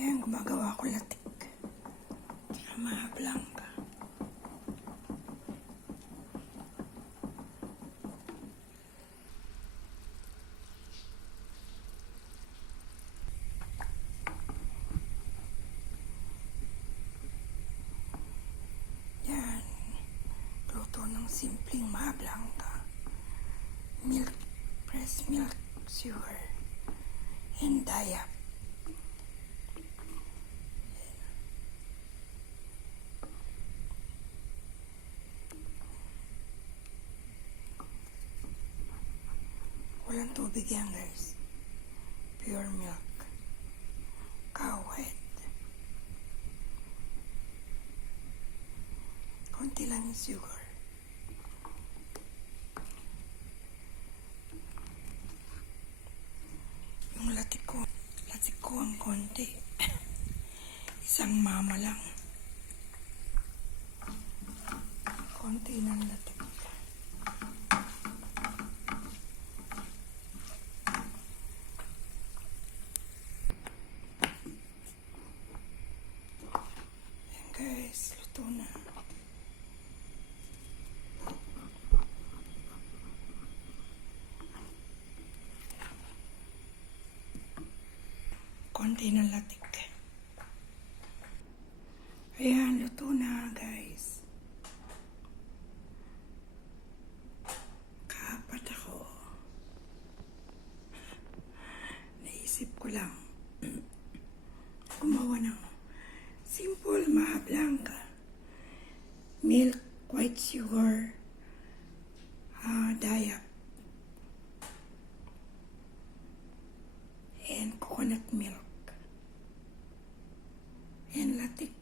Gumagawa ko latik. Tsaka blanca. Yan. Luto ng simpleng mahablangka. Milk, fresh milk, sugar, and dayap. Walang tubig yan. Pure milk. Cow head. Konti lang yung sugar. Yung latik ko, latik ko ang konti. Isang mama lang. Konti ng latik. Ayan luto na. konti ng latik. Ayan, luto na guys. Kapat ako. Naisip ko lang. Gumawa ng simple maha blanca. Milk, white sugar, uh, dayap, and coconut milk. And latik.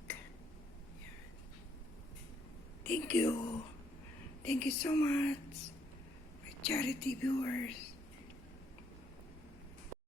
Thank you. Thank you so much, my charity viewers.